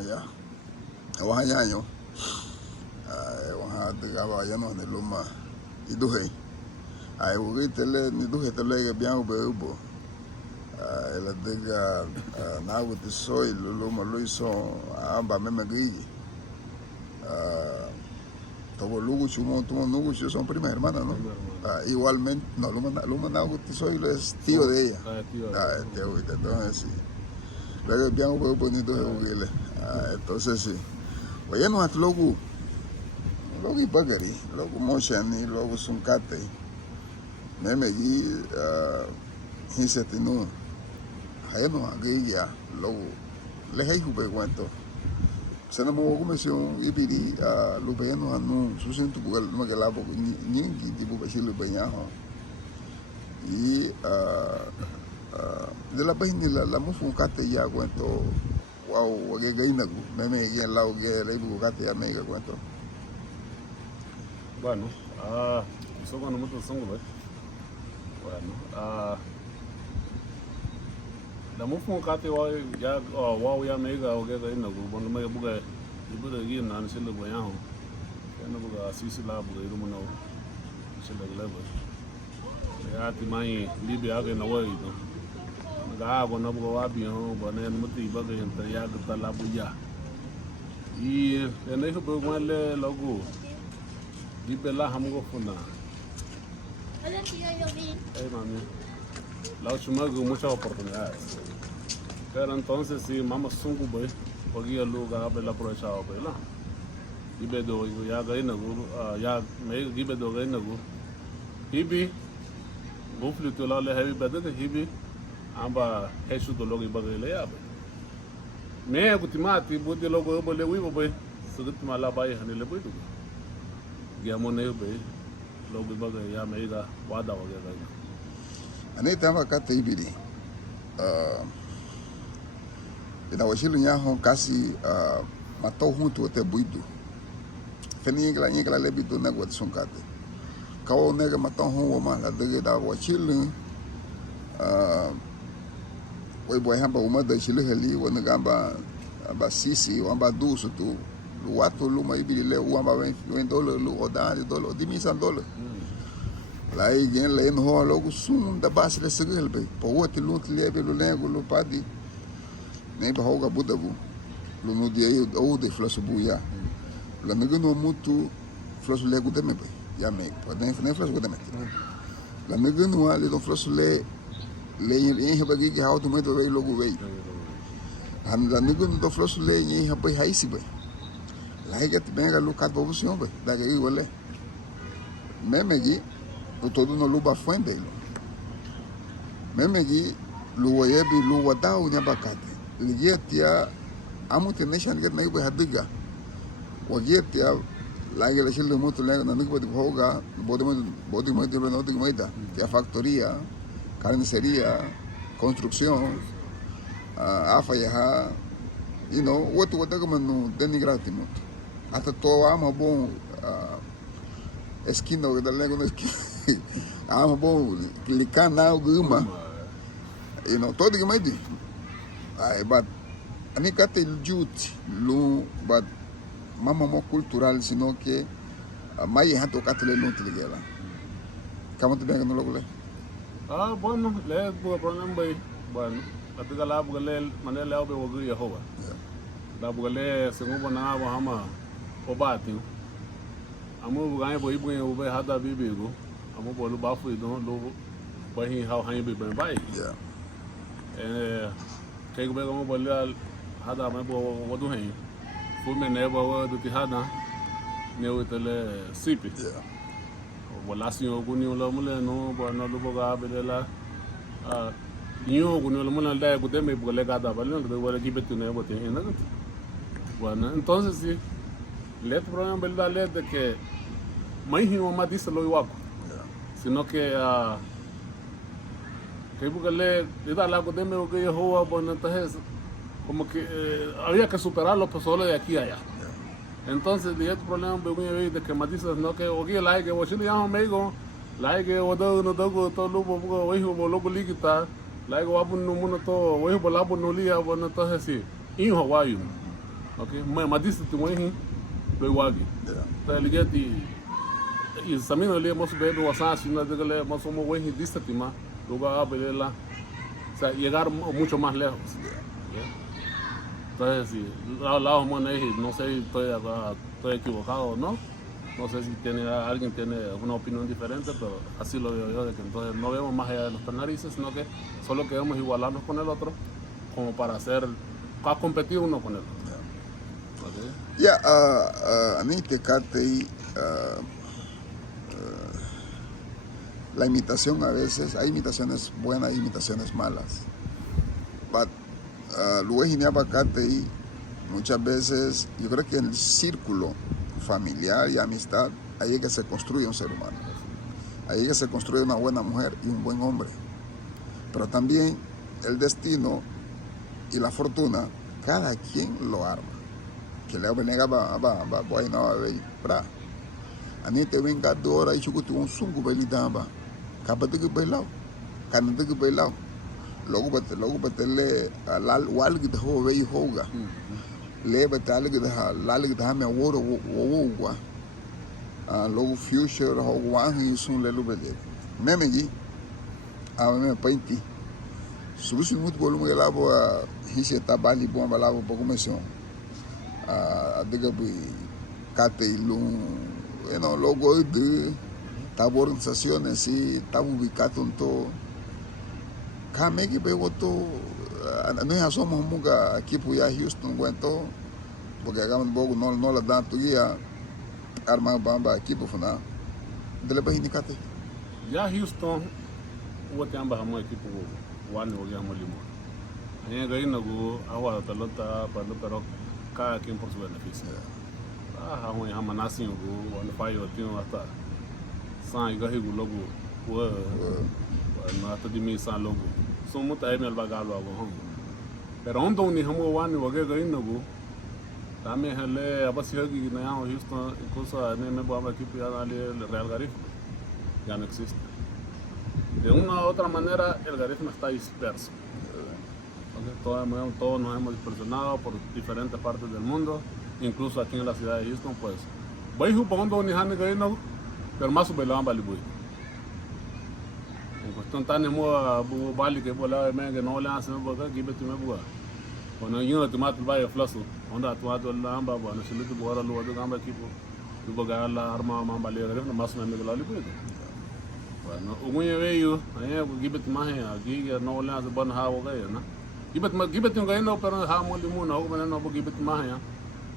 ya wa yanyo wa de gaba ya no ne luma iduhe ai wo tele ni duhe tele ga bian ubo ela dega na wo de soy luma loiso amba meme gigi todo lugo chumo tumo nugo son prima hermana, ¿no? Igualmente, no, Luma Nago soy es tío de ella. Tío, entonces sí. Luego bien un bonito de Ugile. Entonces sí. Oye, no es logo y bagari, logo moshani, logo sunkate. Meme gi hisetinu. Hayano agi ya logo. Le hay jube cuento. Se não me comecei ibiri lubeno anu susentu bugal magala bo ningi tipo bashil banyaho e de la pahin la mufu kate ya cuento wow wage gainagu meme ya lao ge rebu kate ya mega cuento bueno so cuando mucho songo bueno la mufu kate wa ya mega o ge gainagu bon me buga ibuda gi nan sel banyaho kana buga sisi la buga irumo no sel lebo ya ti mai libya ga na wai do ga bo na buga wa bi ho bo ne muti ba ga yanta ya ga la buya e ne ko bo male logo dibela hamgo funa mami la chumago muchas oportunidades pero entonces si mama sungu boy porque el lugar be la aprovechado be la ibe do ya ga ina go ya me ibe do ga ina go hibi mufli to la le habi badada hibi amba hesu do logo ba le ya me kutimati budi logo bo le wibo be sugut mala bai hani le boy do ya mo ne be logo ba ya me ga wada wa ga ani tama kata ibidi ina washilo nyaho kasi matou junto te buido feni ngla lebido na gwa sonkate kawo nega matou ho ma la de da washilo oi boy hamba uma da shilo heli wona gamba ba sisi wamba duso tu luato luma ibili le wamba $20 lu odani $1 dimisa $1 lá igen le no logo sum da base da segel be po wote lunt lebe lu lego lu padi nem ba hoga budabu lu no dia o de flash buya la mega no mutu flash lego de me ya me podem nem flash de me la mega no ale do flash le em bagi que how do me do logo vei han la mega no do flash le em rabai haisi be la que te venga lu cat bobusion be da que igual memegi o todo no luba fuende memegi lu wayebi lu wadau nyabakate ligetia amute nation get na ibe hadiga wagetia lage la shilde mutu lage na nikba hoga bodi mo de no de moida que a factoría carnicería construcción afa ya you know what como no denigrate muito hasta todo ama bom esquina da lego na esquina ama bom clicar na alguma you know todo que mais ai but ani kate jut lu but mama mo cultural sino que mai hato katele no teligela kama te bem no logo le bueno le bo problem bay bueno atiga la bu le manele la be wogu yehova da bu le se mo na ba hama obati amu bu ga bo ibu o be hada bibego amu bo lu ba fu do lo ba hi how han be ben bai kay go be mo bo le hada ma bo wodu hen fu me ne bo do ti hada ne o tele sipi wala si o guni o mo le no bo no lu bo ga be la niyo guni o mo le da go de me bo le ga da ba le do wala gibetu ne bo te en na bueno entonces sí le problema verdad le de que mai hi mamá dice lo igual sino que porque le da la de me que yo bueno entonces como que había que superarlo pues solo de aquí a allá entonces el problema de que me dice no que o que la que vos le llamo amigo la que o do no do todo lo bo hijo bo lo ligita la que va no mundo todo o hijo la bo no lía bueno entonces sí hijo guayo Okay, mas disse tu mãe do iguagi. Yeah. Tá ligado e também não lhe mostro bem do assassino na dele le mostro como mãe disse tu mas lugar a bele lá, o sea, llegar mucho más lejos. Yeah. Entonces sí, la mano ahí, no sé si estoy equivocado o no. No sé si alguien tiene una opinión diferente, pero así lo veo yo, de que entonces no vemos más allá de nuestras narices, sino que solo queremos igualarnos con el otro, como para competir uno con el otro. Yeah, Anite Katei, la imitación a veces, hay imitaciones buenas, hay imitaciones malas. But luego Katei, muchas veces, yo creo que en el círculo familiar y amistad, ahí es que se construye un ser humano. Ahí es que se construye una buena mujer y un buen hombre. Pero también el destino y la fortuna, cada quien lo arma. Que le venga boy na way bra ani te winga dora ichu kutu un sungu beli damba ka badig belaw kan dig belaw logo batele lal walgi de ho way hoga le batale de lal de me woro wo logo future ho wan hi sun le lu bele memeji a me painti susu mut bolu mo labo hise tabali bom labo pouco menção a diga bui cate ilum logo de tabo organizaciones si tabo ubicado to kame que pego to no ya somos muga equipo ya Houston cuento porque hagamos bogo no la dan tu guía arma bamba equipo funa de la página cate ya Houston hubo tiamba hamo equipo wani wogi hamo limo anya gai nagu awa talota pero cada quien por su beneficio. Hamo ya manasi go on fire tino hasta san gahi go logo wo no hasta dimi san logo so muta ai mel bagalo go hom pero ondo ni hamo wani wogi gai nagu también hele abasi hagi na ya Houston incluso me boa equipo ya dale el Real Garif ya no existe. De una u otra manera el Garif no está disperso. Todos nos hemos dispersionado por diferentes partes del mundo, incluso aquí en la ciudad de Houston, pues. Voy jugando ni hane gaino, pero más sobre la balibui. En cuestión tan emo bali que bola me que no le hace boca que me tume boa. Cuando yo te mato vaya flaso, onda tu ato la amba, bueno, si le tu boa lo do gamba equipo, tu boga la arma man bali no más me que la balibui. Bueno, un yeyo, ahí que me tumaje aquí no le hace bon ha boga, ¿no? Gibet yung gaino pero hamon limuna ako man no gibet mahaya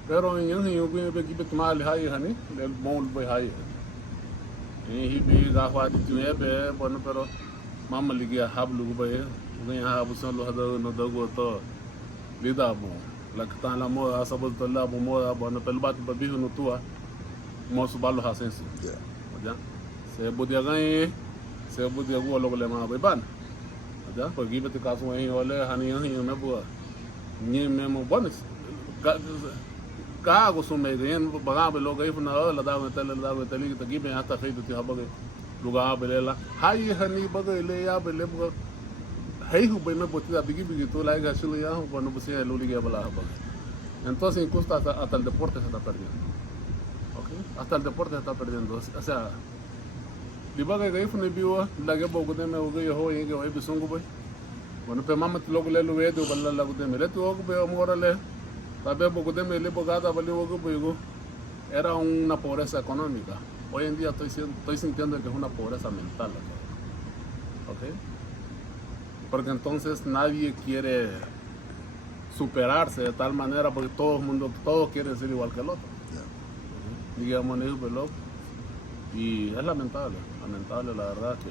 pero yung gibet mahali hay hani le mol boy hay hibi ga khwadi tuebe bon pero mama ligi hablu boy ngi habu son lo hada no dago to lida bo lakta la mo asabul tolla bo mo bon pel bat babi no tua mo subalo hasensi ya se bodia gai se bodia go lo le ma ban ya porque iba te caso ahí ole hani yo me bua ni me mo bonus ka go so me gen baga be lo gai funa la da tele que aquí me hasta feito te haba lugar belela hay hani baga le ya bele buga hay hu be me botida bigi to la ga shulu ya bueno pues ya lo liga bala haba entonces incluso hasta el deporte se está perdiendo. Okay, hasta el deporte se está perdiendo, o sea dibaga gai funa biwa lage bogo de me ogo yo yenge o ebisongo boy bueno pe mama logo le luwe do balla lago de me le tu ogo be amorale tabe bogo de me le bogada bali ogo boy era una pobreza económica. Hoy en día estoy sintiendo que es una pobreza mental. ¿Okay? Porque entonces nadie quiere superarse de tal manera porque todos quieren ser igual que el otro. Digamos, y es lamentable la verdad que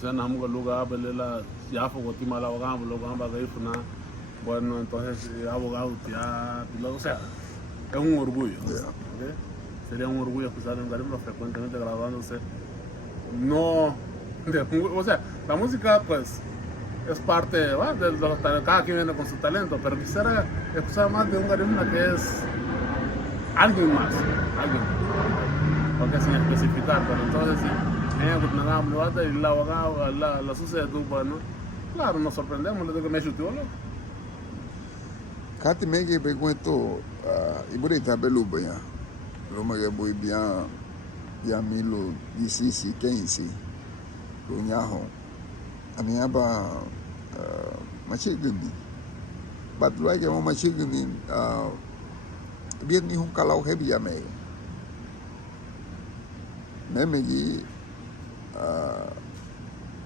se nos hemos lugar a ya fue la abogado bueno entonces abogado ya o sea es un orgullo. ¿Okay? Sería un orgullo escuchar a un Garifuna frecuentemente graduándose. No, o sea, la música pues es parte de los talentos, cada quien viene con su talento, pero quisiera escuchar más de un Garifuna que es alguien más, porque sin especificar, pero entonces si y la abogado, la sucede tú, bueno, claro, nos sorprendemos, le digo que me chutió, Kati mege be cuento iburita beluba ya. Lo mege bui bien milo 16, 15. Lo nyaho. Aniaba machigini. But like mo machigini bien ni un kalau heavy ya mege. Memegi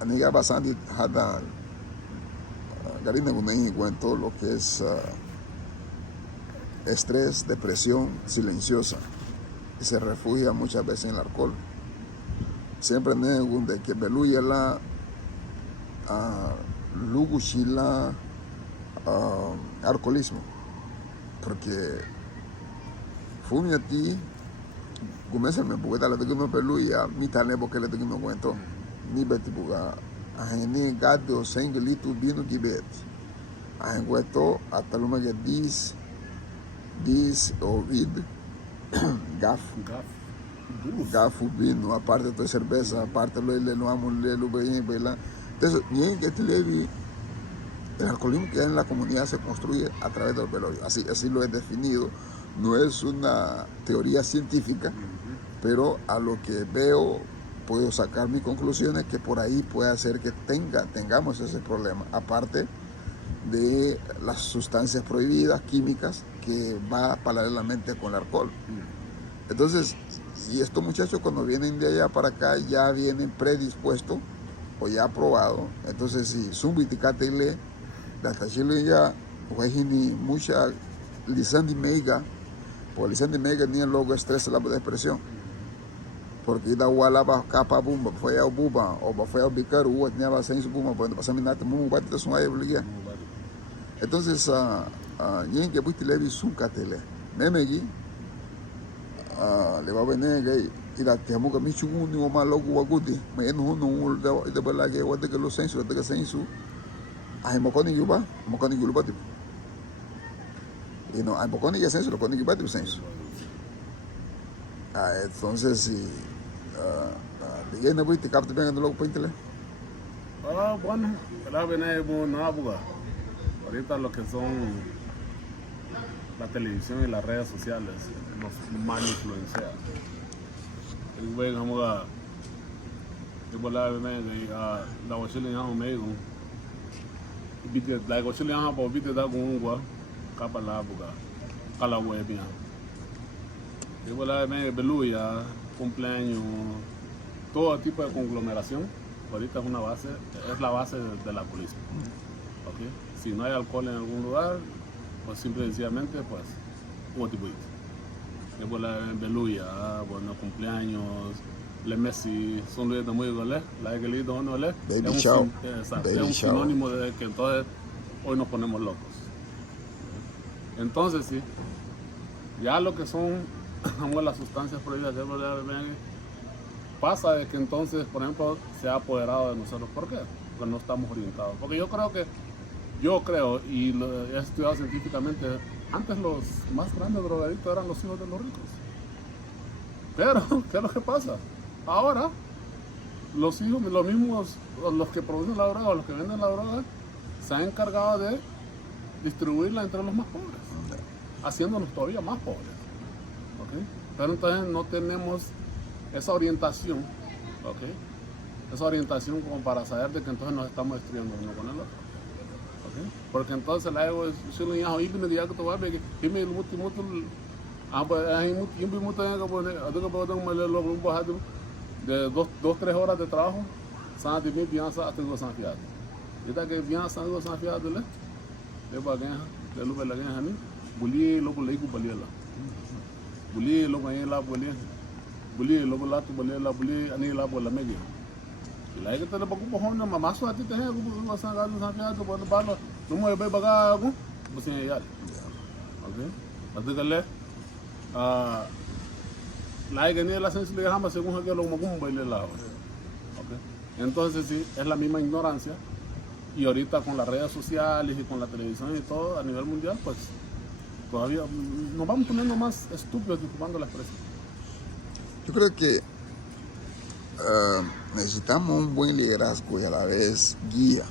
aniga bastante hada garina gunei cuento lo que es estrés, depresión silenciosa y se refugia muchas veces en el alcohol. Siempre de que beluya la luguchila alcoholismo porque fumi a ti comienza me porque la tengo beluya mi tale porque le tengo cuento ni beti buga a ni gado sengelitu bino gibet a encuentro hasta lo que dis o vid gafu vino aparte de cerveza aparte lo le no amo le lo bela entonces ni que te levi el alcoholismo que hay en la comunidad se construye a través del velorio así lo he definido, no es una teoría científica, pero a lo que veo puedo sacar mis conclusiones que por ahí puede hacer que tengamos ese problema, aparte de las sustancias prohibidas, químicas, que va paralelamente con el alcohol. Entonces, y estos muchachos cuando vienen de allá para acá ya vienen predispuestos o ya aprobados. Entonces, si zumbiticate le, hasta Chile ya, ni mucha lisandi mega, por lisandi mega ni el logo estrés la depresión. Porque da wala ba capa bumba, foi ao buba, ou foi ao bicar, o outro neva sem bumba, quando passa minata, mu bate da sua evoluía. Entonces, yen que puti levi sunkatele, memegi, le va venega e da te amuga michu uni o malogu wagudi, ma enu no da balaje o de que lo senso, de que senso, ai mokoni yuba tipo. E no, ai mokoni ya senso, lo koni yuba tipo senso. Entonces, si ya no voy a captar bien loco pintele. Bueno, la venebo no abuga. Ahorita lo que son la televisión y las redes sociales nos mal influencian. El güey como que bola venega la washile ya mego. Bite la washile ya po bite da gungwa capa la abuga. Kala webia. Igual beluya, cumpleaños, todo tipo de conglomeración, ahorita es la base del alcoholismo. ¿Okay? Si no hay alcohol en algún lugar, pues simple y sencillamente, pues, hubo tipo de igual beluya, bueno, cumpleaños, le Messi, son los de muy goles, la que le no le, es un sinónimo de que entonces hoy nos ponemos locos. Entonces sí, ya lo que son las sustancias prohibidas pasa de que entonces, por ejemplo, se ha apoderado de nosotros. ¿Por qué? Porque no estamos orientados. Porque yo creo, y lo he estudiado científicamente, antes los más grandes drogadictos eran los hijos de los ricos. Pero, ¿qué es lo que pasa? Ahora, los hijos, los mismos, los que producen la droga o los que venden la droga, se han encargado de distribuirla entre los más pobres, haciéndonos todavía más pobres. ¿Okay? Pero entonces no tenemos esa orientación, ¿okay? Esa orientación como para saber de que entonces nos estamos destruyendo uno con el otro. ¿Okay? Porque entonces la ego es si lo llamo y me diga que tú vas a ver que me lo mucho hay mucho de 2-3 horas de trabajo sans de bien hasta sans fiado. Y está que bien sans fiado le va a le lo la gana ni buli lo le ku bali la buli lo mai la buli lo la tu bali la buli ani la bola megi la que te le poco hona mamá so ati te he ku sans ga sans fiado por balo no mo be baga ku bus ya okay adgale la que ni la sensibilidad jamás según que lo mogum baile la okay entonces sí es la misma ignorancia. Y ahorita con las redes sociales y con la televisión y todo a nivel mundial, pues todavía nos vamos poniendo más estúpidos disculpando la expresión. Yo creo que necesitamos un buen liderazgo y a la vez guía.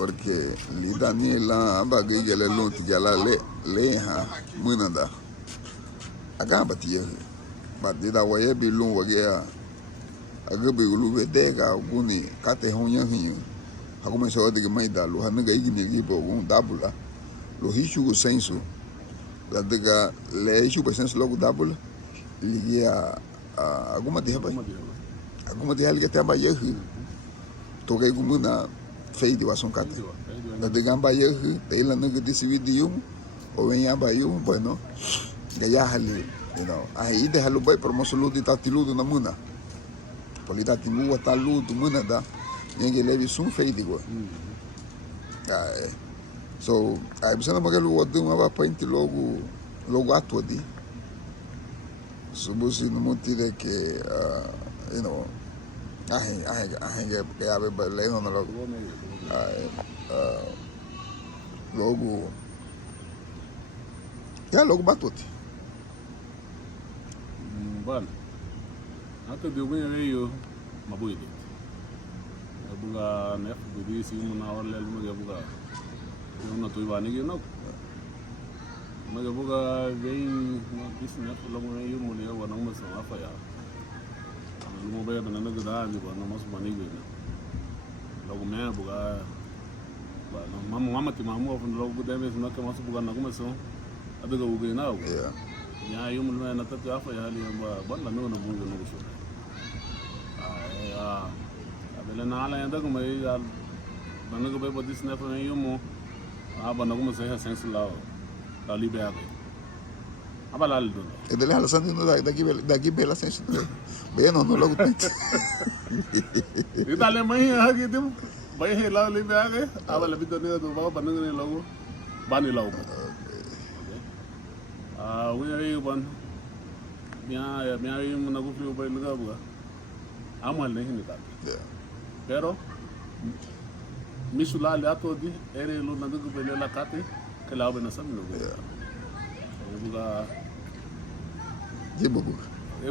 porque li Daniela bagay gele lonti gala le ha munanda agamba tiye ba de da waye bi lon wage agabe ulu vedega guni kate honya hin hakuma so de mai da lo hanaga igni gibo un dabula lo hishu senso la dega le hishu senso logo dabula li alguma de haba alguma de alga tamba yehu to ga gumuna feidi wason kate da dega ba yehu te la naga disi video o ven ya ba yum bueno ga ya hali aí de halu bai promoção de tatiludo na muna polita timu ta ludo muna da ninguém leve sum feidi go so aí você não magalu o de uma painte logo atodi subusi no monte de que que ave baleno no logo logo batote. Bueno, antes de eu mabuidi. Eu buga nef budi si muna orle lu eu buga. Eu não tô ivani que não. Mas eu buga vem disse nef logo eu mulher eu não mas não afa ya. Lu be da na gada ni ba não mas mani que. Logo me buga ba não mama ti mamu logo deve não que mas buga na começou. Adaga buga na. Ya yum lu na tatu afa ya hali ba balla no bunga no so abele na ala yanda kuma ya banaga be bodis na fa yum banaga kuma sai sense la libera abala aldo e dele hala santi no daqui bela sense be no logo tanto itale mai ha que dem vai la libera abala bidone do ba banaga ne logo bani logo we ban mia yum na gufli bay luga buga amal ne hinita pero misula le atodi ere lo na dugu bele la kate ke la bena sam no buga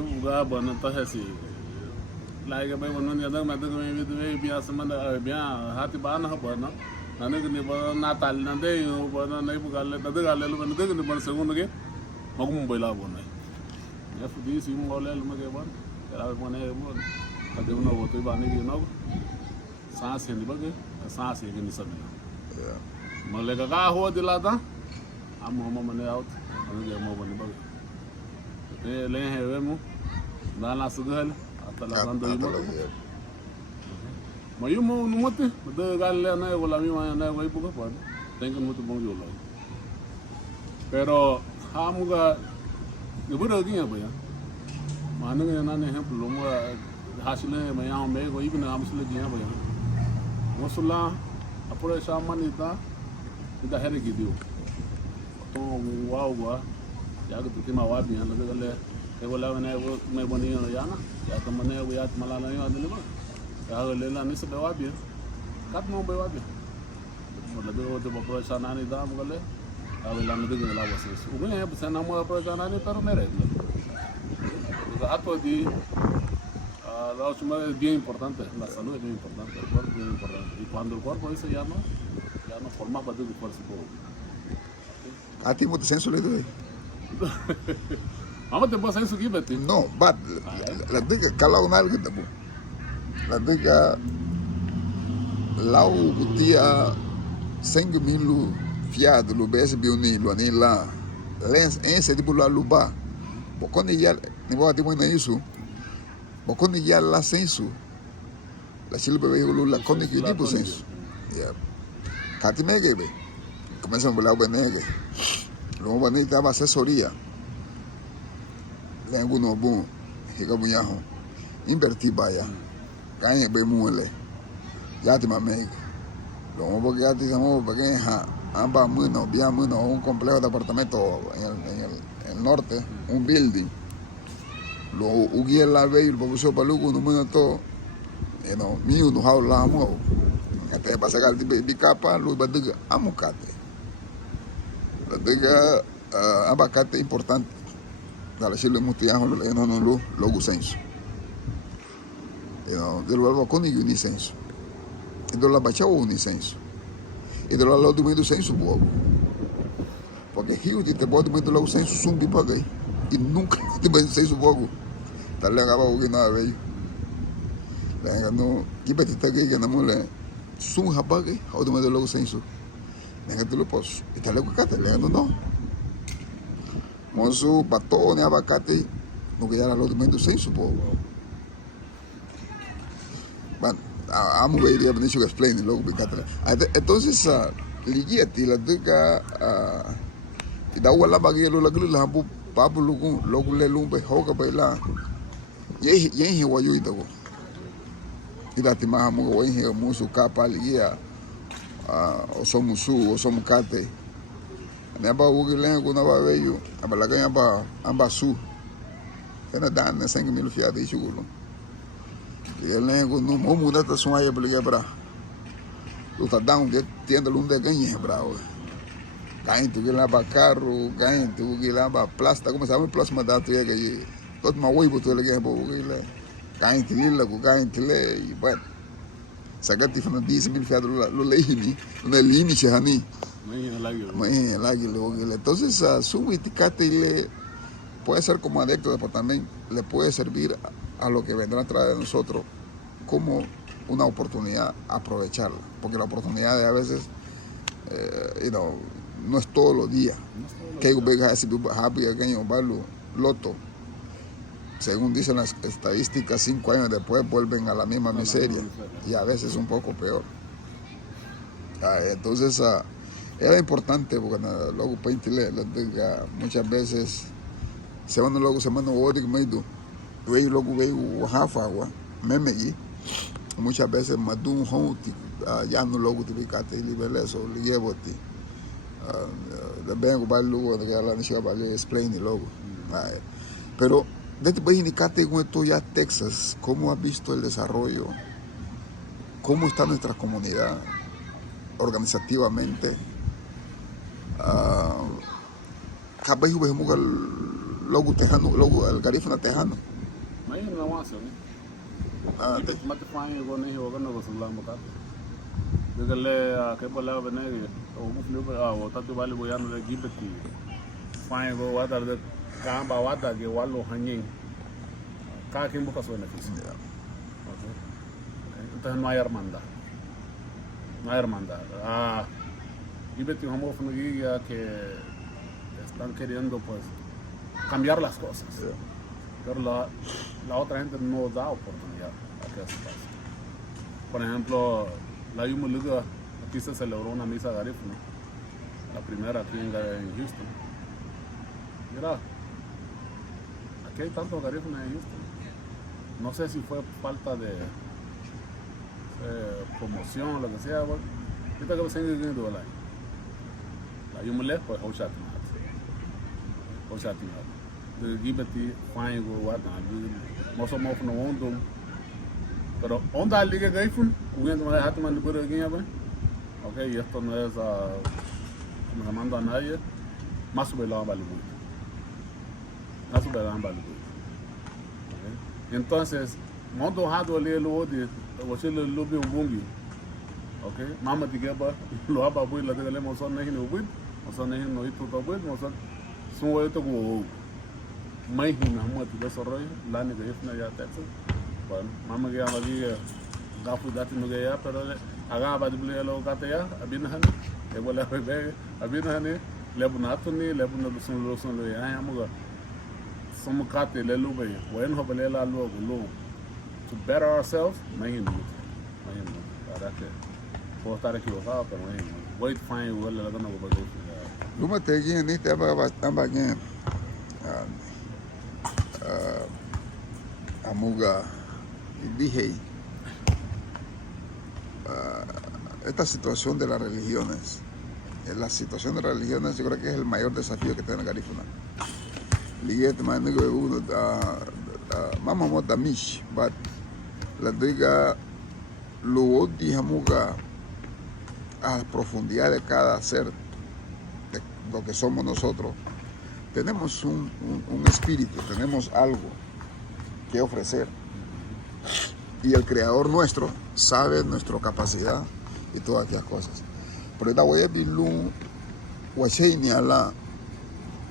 buga bana ta hasi la ga bay wonon ya da ma dugu me bi biya samanda biya hati bana bana nane ni ba natal na de bana nay buga le da ga le lo bana dugu ni ban segundo ke magum boyla bonay ya fudi si mo le ma ke ban era mo ne mo ka de no woto ba ni no sa se ni ba ke sa se ke ni sabina mo le ga ho de la da am mo mo ne out ani ge mo bani ba le he we mo na la su gal ata la rando mo mo yu mo no mote de gal le na wala mi ma na wa ibu ka pa tengo mo to bon yo lo pero hamuga gubura giya baya mananga na ne he plumo hasile me ya me go ibna amsule giya baya musula apore shamanita ida here gidio to wa ya ga tutima wa biya na gale e wala me boni yana ya to mane ya malala yo adele ba ya gale la ni se wa biya kat mo ba wa biya mo la do to apore shanani da mo gale la no digo la voz es uno ya pues na moda por ganar pero merece atodi la última es bien importante la salud es bien importante el cuerpo es bien importante y cuando el cuerpo dice ya no forma parte del cuerpo a ti mucho senso le doy vamos te puedo senso aquí Betty no but la diga cala un algo de la diga lau dia 5.000 fiado lo bes biuni lo ani la lens ense de bula luba bokoni ya ni wa de mona isso bokoni ya la senso la chile bebe lo la koni que tipo senso ya kati megebe começam a bolar o benege lo bani tava assessoria lengo no bom higa bunyaho invertir baya ganha be mule ya te mamego lo bo que ya te samo porque amba mano, bien mano, un complejo de apartamentos en el norte, un building. Lo ugué la vez el profesor Paluco no mano todo, mío no habla amo. Até para sacar de capa, lo badiga amocate. La diga abacate importante. Dale chile mutiajo no logo senso. Del valor con ni senso. Do la bachao ni senso. e de lá do meio do senso bobo. Porque rio de te pode meter lá o senso zumbi para aí. E nunca te vai senso bobo. Tá legal o que não é velho. Legal no que vai te tagar que na mulher. Sum rapaz, how do meio do senso. Legal tu lo posso. E tá legal cata, legal não. Monso bato ne abacate no que era lá do meio do senso bobo. But I'm going to explain it logo bicatra. Entonces ligia ti la diga ida wala bagelo la glu la bu papu logo le lumbe hoga baila. Ye wa yu ida go. Ida ti ma mu go ye musu kapa ligia o somusu o somukate. Ne ba wugi le go na ba veyo abala ga ba ambasu. Tena dan 5,000 fiado isugulo. Ele no mundo da sua aí para para o tadão que tendo um de ganhe bravo ganhe tu que lava carro ganhe tu que lava plasta como sabe plasma da tu que todo mal oi botou ele ganhe bobo ele ganhe tu lila ganhe tu le e bueno sagati fana 10,000 fiado lo leini no limite hani mas lagi lo ele entonces su iticate le puede ser como anécdota pero también le puede servir a lo que vendrá atrás de nosotros como una oportunidad aprovecharla, porque la oportunidad a veces no es todos los días. Que loto, según dicen las estadísticas, 5 años después vuelven a la misma miseria y a veces un poco peor. Entonces era importante porque luego muchas veces se van luego se mandan logo veio Rafa agua memegi muchas veces madun honti ya no logo tibicate libeleso lievoti de bengo balu de la nicho vale explain logo pero desde país indicate con esto ya Texas cómo ha visto el desarrollo, cómo está nuestra comunidad organizativamente capaz que vemos logo tejano logo el garifuna tejano. Mas não é uma ação, né? Mas tu faz igual nem eu agora não gosto de lá um bocado. Porque ele que bola vai né? O grupo o tatu vale boiando de gibeti. Faz igual o outro de camba o outro que o alo hanging. Cada quem busca sua beneficio. Então não há hermandad. Não há hermandad. Gibeti vamos a una que están queriendo pues cambiar las cosas. Pero la otra gente no da oportunidad a que eso pase. Por ejemplo, la Yumuluga, aquí se celebró una misa garífuna, la primera aquí en Houston. Mira, aquí hay tantos garífunas en Houston. No sé si fue falta de promoción o lo que sea. Bueno, ahorita que me sigue viendo la Yumulé, pues Hoshatimat. De gibeti fine go what most of no ondo pero onda liga gaifun cuando me hat man por aquí ya okay esto no es como llamando a nadie más sobre la vale más sobre la vale entonces mondo hado le lo de o se lo lobe un bumbi okay mama digaba lo aba boy la de le mo son nehin ubid mo son nehin no itu to bid mo son so esto go mai hina mo tu desarrollo la ne gaifna ya Texas bueno mama que aquí gafu dati no ya pero aga ba dibule lo kata ya abina han e wala be abina han le bunato ni le bunato son lo ya mo some kate le lu be wen ho bele la lo to better ourselves mai hina para que puedo estar equivocado pero mai wait fine wala la no ba Luma te gin ni te ba gen amuga dije esta situación de las religiones la situación de las religiones yo creo que es el mayor desafío que tiene Garifuna liget man que uno mama mota mish but la diga lo di amuga a la profundidad de cada ser de lo que somos nosotros. Tenemos un espíritu, tenemos algo que ofrecer. Y el Creador nuestro sabe nuestra capacidad y todas aquellas cosas. pero esta voy a bilun la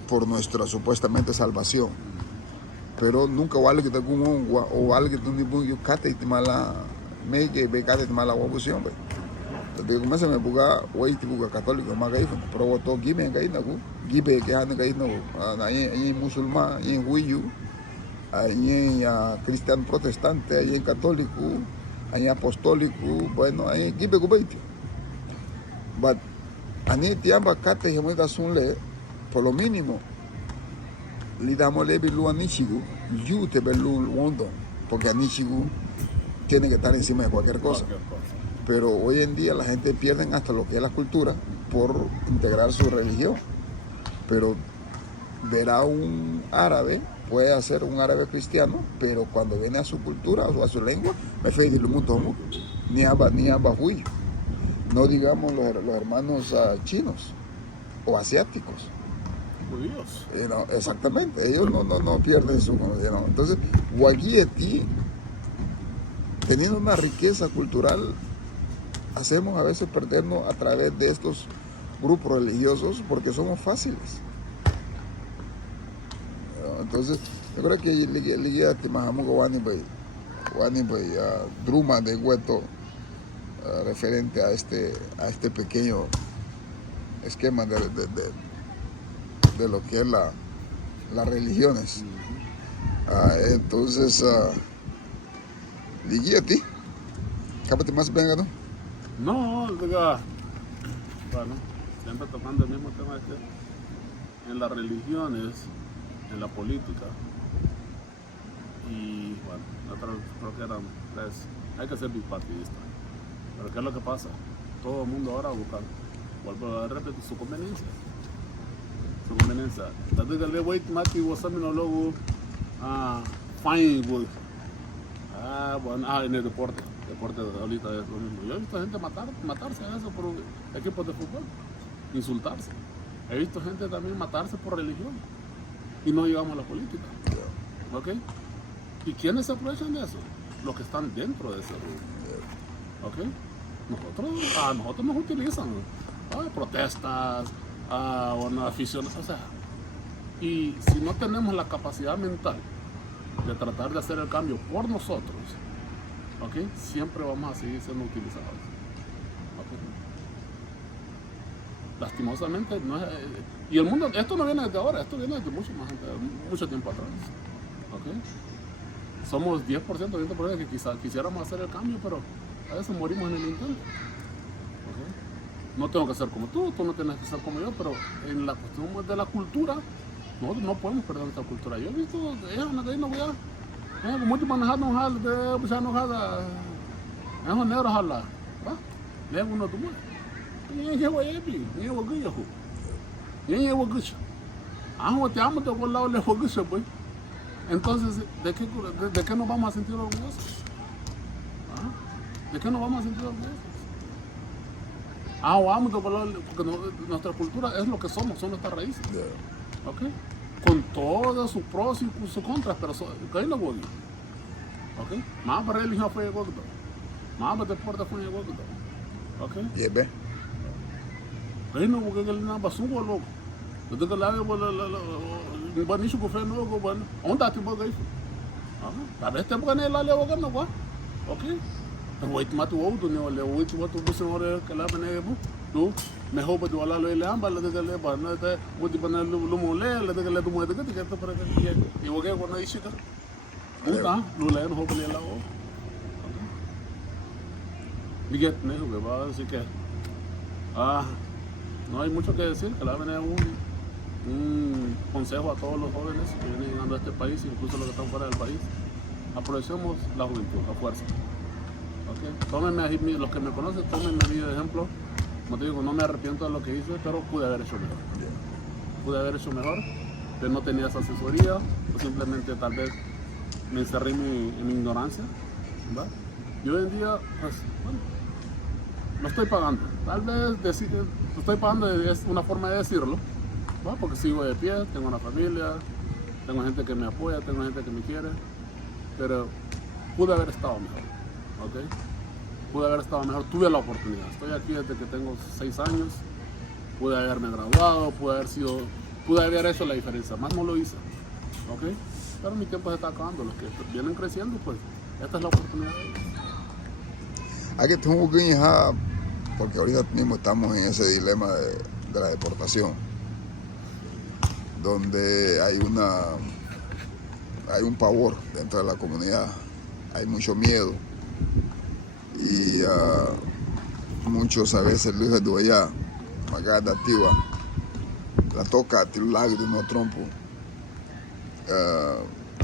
por nuestra supuestamente salvación, pero nunca vale que te con o vale que tú ni bun yo cate y mala me que be cate mala wabusión pues entonces como se me buga wey tipo católico más gay pero voto gibe gay na ku gibe que han gay no ahí musulmán ahí huiyu ahí cristiano protestante ahí católico ahí apostólico bueno ahí gibe ku beito but ani tiamba cate y muy da sunle por lo mínimo le damos le bilu a Nishigu, you te belu wondo, porque a Nishigu tiene que estar encima de cualquier cosa. Pero hoy en día la gente pierde hasta lo que es la cultura por integrar su religión. Pero verá un árabe, puede hacer un árabe cristiano, pero cuando viene a su cultura o a su lengua, me fe de ni aba huyo. No digamos los hermanos chinos o asiáticos. Judíos. Exactamente, ellos no pierden su... Entonces, Guaguieti, teniendo una riqueza cultural, hacemos a veces perdernos a través de estos grupos religiosos porque somos fáciles. Entonces, yo creo que ligia timahamugo wani druma de hueto referente a este pequeño esquema de lo que es las religiones. Entonces, ligia ti, cápate más venga, ¿no? No, diga, bueno, siempre tocando el mismo tema que en las religiones, en la política, y bueno, nosotros creo que eran tres, hay que ser bipartidista. Pero ¿qué es lo que pasa? Todo el mundo ahora busca, vuelvo a repetir, su conveniencia. Su conveniencia. Entonces, el de wait, Mati, was something luego, fine, good. Bueno, en el deporte ahorita es lo mismo. Yo he visto gente matarse a eso por equipos de fútbol, insultarse. He visto gente también matarse por religión y no llegamos a la política. ¿Ok? ¿Y quiénes se aprovechan de eso? Los que están dentro de ese rubro. ¿Ok? Nosotros nos utilizan protestas, afición, o sea, y si no tenemos la capacidad mental de tratar de hacer el cambio por nosotros, ¿ok? Siempre vamos a seguir siendo utilizados. ¿Okay? Lastimosamente, no es, y el mundo, esto no viene desde ahora, esto viene desde mucho tiempo atrás. ¿Okay? Somos 10%, 20% que quizás quisiéramos hacer el cambio, pero a veces morimos en el intento. ¿Okay? No tengo que ser como tú no tienes que ser como yo, pero en la cuestión de la cultura, nosotros no podemos perder nuestra cultura. Yo he visto, no voy a, mucho manejar no jala, de pues no jala, es un negro jala, ¿va? Le hago uno tu mujer. Y llevo epi, llevo guillo, llevo guillo. Te amo, te voy a lado, le hago guillo, pues. Entonces, ¿de qué nos vamos a sentir orgullosos? ¿De qué nos vamos a sentir orgullosos? Vamos, porque nuestra cultura es lo que somos, son nuestras raíces. ¿Ok? Con todos sus pros y sus contras, pero ¿qué es lo bueno? ¿Ok? Más para religión fue igual que todo. Más para deporte fue igual que todo. ¿Ok? Y es ve. ¿Qué es lo que es el basungo loco? Desde que la banicho que fue loco, bueno, ¿dónde está tu boca? Tal vez te ponen la leo no va. ¿Ok? Pero voy a tomar tu auto, no le voy a tomar tu bus en hora que la venía, ¿no? Me hope que la lo le amba, le de le ba, no te voy a poner lo mole, le de le tu muerte que te para que y voy a cuando dice que no le no hope le la o. Miguel, no va a decir que no hay mucho que decir, que la venía un consejo a todos los jóvenes que vienen llegando a este país, incluso los que están fuera del país. Aprovechemos la juventud, la fuerza. Okay. Tómenme, los que me conocen, tómenme a mí de ejemplo. Como te digo, no me arrepiento de lo que hice, pero pude haber hecho mejor. Pude haber hecho mejor, pero no tenía esa asesoría, o simplemente tal vez me encerré en mi ignorancia. ¿Verdad? Y hoy en día, pues, bueno, lo estoy pagando. Tal vez lo estoy pagando es una forma de decirlo, ¿verdad? Porque sigo de pie, tengo una familia, tengo gente que me apoya, tengo gente que me quiere, pero pude haber estado mejor. ¿Okay? pude haber estado mejor, tuve la oportunidad. Estoy aquí desde que tengo 6 años, pude haberme graduado, pude haber hecho la diferencia, más no lo hice, ¿ok? Pero mi tiempo se está acabando, los que vienen creciendo, pues esta es la oportunidad de ellos. Hay que tener un poquito, porque ahorita mismo estamos en ese dilema de la deportación, donde hay un pavor dentro de la comunidad, hay mucho miedo y muchos a veces los de allá, magada activa, la toca tirar de no trompo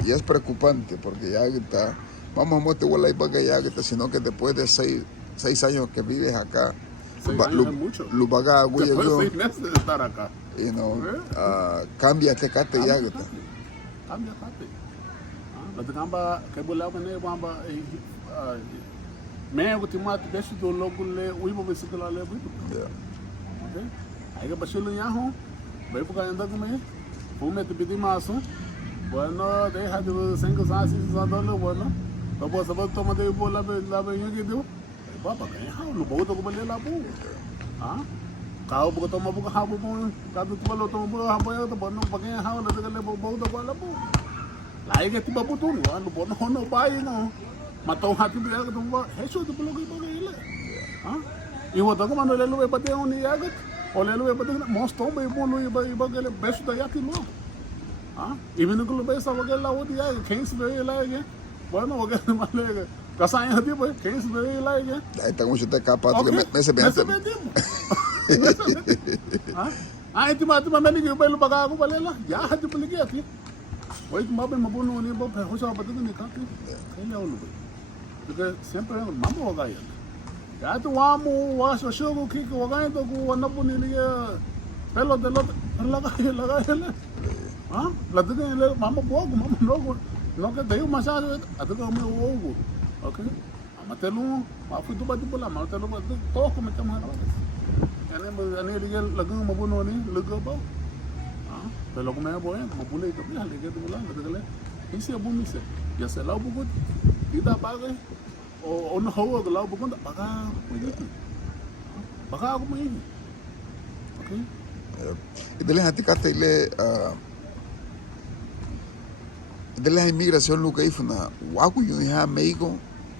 y es preocupante porque ya está, vamos a mostrarte igual ahí para que ya está, sino que después de 6 años que vives acá, 6 años es mucho. Después de 6 meses de estar acá. You know, cambia que cate ya está. Cambia cate. But the gamba que bola mene gamba me ultimat desu do logule uibo bisikla le buito. Yeah. Okay. Aí que bachilo yaho, vai por anda com fume te pedir maço. Bueno, deja de 5 6 $6 bueno. Então você vai tomar de bola lá bem aqui deu. Baba ganha, no boto com ele lá bu. Kau buka toma buka habu pun kadu tu kalau toma buka habu ya tu bono pakai habu nanti kalau bau tu bala bu. Lai ke tiba putu ni, anu bono hono pai no. Matau hati biar tu buka heso tu perlu kita gila. Iwo tu kan mana lelu epati yang ni ya kat. Oleh lelu epati most tom ibu lu iba gila best dah ya kilo. Even kalau best awak gila awak dia kings beri lagi. Bono awak gila malah kasai hati boy kings beri lagi. Está mucho te capa tu que me se vende. Itu mami ni belu baga aku balik lah. Ya hati beli ke hati. Wah itu mami mabuno ni bawa perhosa apa tu ni kaki. Kaya ulu. Jadi siempre mama waga ya. Ya tu wamu waso shogu kiki waga itu ku wana pun ni dia pelo de lot laga lah. Lalu kan mama buat aku mama no que te digo masaje atau kau mau ugu. Okay. Amatelu mafu tu batu pula amatelu batu toh aku macam mana. Ani dia lagu mabuno ni lagu apa? Pero como me voy, mabule itu pula lagi tu pula, kata isi abu mise. Ya selau buku tidak pakai. O no hawa kalau buku tak pakai begitu. Pakai aku begini. Okay. Itu hati kata ile imigración lo que hizo na waku yo ya México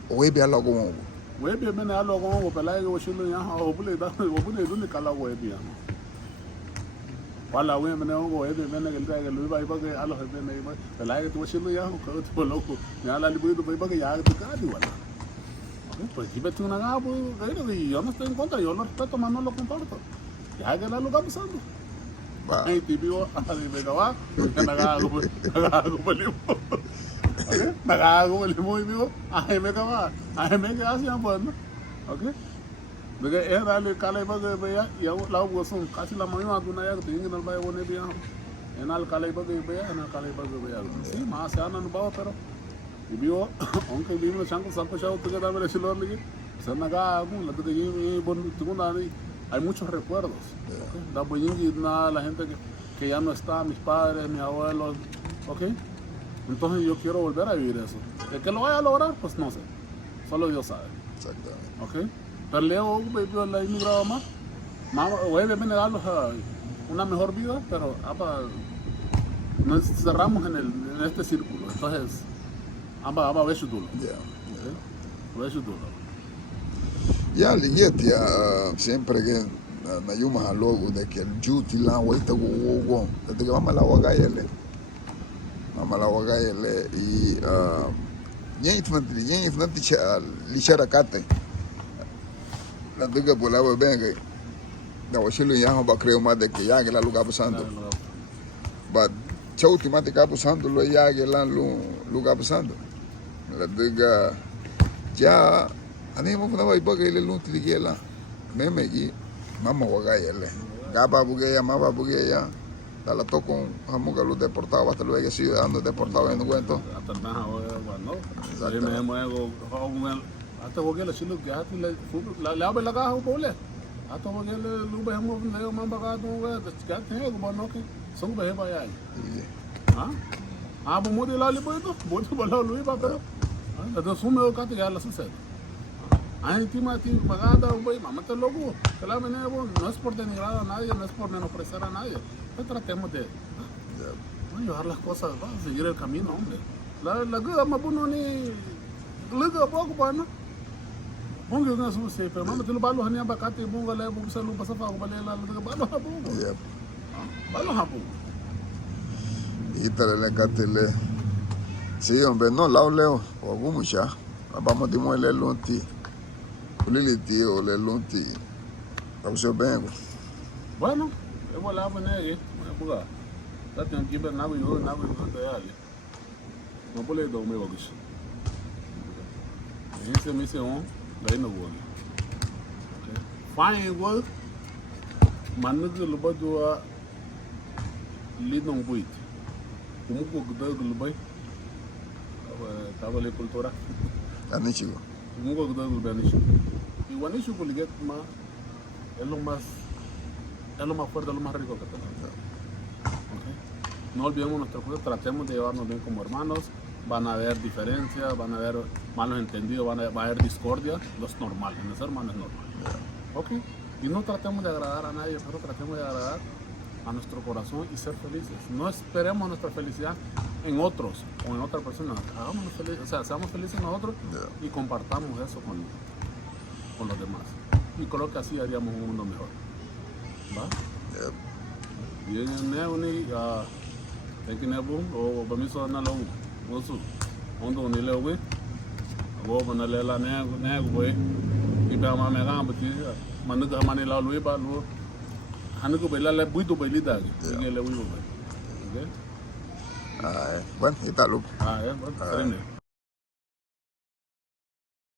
o ebe ala como webi mene alo ko pela ke washilo ya ha obule du ni kala webi ya wala we mene ngo webi mene ke ta ke lu ba iba ke alo he mene iba pela ke washilo ya ko to loko ya la libu du iba ke ya ke ka di wala pues iba tu na gabu que yo no estoy en contra, yo lo respeto, más no lo comparto. Ya que la lo está pasando. Ay, típico, así me acaba, nagago el limo y digo, ay me acaba, ay me queda así bueno, ¿ok? Porque es darle cala y para que vea y hago la son casi la misma que una ya que tienen que no vaya a poner bien, en al cala y para que vea, en al cala y para que vea, sí, más se anda no va pero y vivo, aunque vivo en Chanco Sanco Chao, tú que tal vez lo le se nagago, la que te lleve bon segunda hay muchos recuerdos. ¿Okay? La gente que ya no está, mis padres, mis abuelos, ¿ok? Entonces yo quiero volver a vivir eso. El que lo vaya a lograr, pues no sé. Solo Dios sabe. Exactamente. ¿Ok? Pero Leo vivió la inmigrado más. Voy a darles una mejor vida, pero nos cerramos en este círculo. Entonces, vamos a ver su duro. Ver su duro. Ya linyeti siempre que nayuma logo de que el juti la vuelta go desde que vamos a la wagayele y yen ifnanti lishara kate la diga por la venga da washilo ya ba creo más de que ya que la lugar pasando but chauti mate ka pasando lo ya que la lugar pasando la diga ya ani mo na ba iba ke le lunti de la meme gi mama wagayele gaba bugeya mama bugeya da la toco hamuga los deportados hasta luego ciudadanos deportados en cuento hasta nada bueno sale me muevo hasta porque la chilo que hasta la abre la caja bole hasta porque le lu be mo le mamba ka tu ga te ko no que son be ba ya bo mo de la le bo to bo to ba lu ba pero entonces sume o ka te ya la sucede Ay, encima ti pagada, güey, mamá te loco. Que la venía, no es por denigrar a nadie, no es por menospreciar a nadie. No tratemos de no llevar las cosas, va a seguir el camino, hombre. La guda más bueno ni luga poco bueno. Bunga nga su se pero mama tulu balu hanya bakati bunga le bunga salu pasa fa ko la balu ha bunga. Yep. Balu ha bunga. Y le catele. Sí, hombre, no, la leo, o mucha. Vamos a dimos el lunti. Ulili tío, le lunti. Vamos a ver. Bueno, es vola venege, una buga. Tati un kibe na biyo to yali. No pole do me bogish. Ese me se on, la ino go. Fine go. Manu lu ba do li non buit. Como ko gdo lu bay. Tabale cultura. Anichigo. Como ko gdo lu banish. Y wanishu ko liget ma es lo más fuerte, lo más rico que tenemos. Okay. No olvidemos nuestro pueblo, tratemos de llevarnos bien como hermanos. Van a haber diferencias, van a haber malos entendidos, va a haber discordia, lo es normal, en el ser humano es normal. Okay. Y no tratemos de agradar a nadie, pero tratemos de agradar a nuestro corazón y ser felices. No esperemos nuestra felicidad en otros o en otra persona. Hagámonos felices, o sea, seamos felices nosotros y compartamos eso con los demás. Y creo que así haríamos un mundo mejor. ¿Va? Y en Neuni, en Nebun, o permiso de Nalong, Osu, Ondo Nilewe, o Manalela Negwe, y Bama Megambati, Manuka Manila Luiba, Hanuku Bella Buito Belida, y le Wibo. Bueno, y tal. Bueno,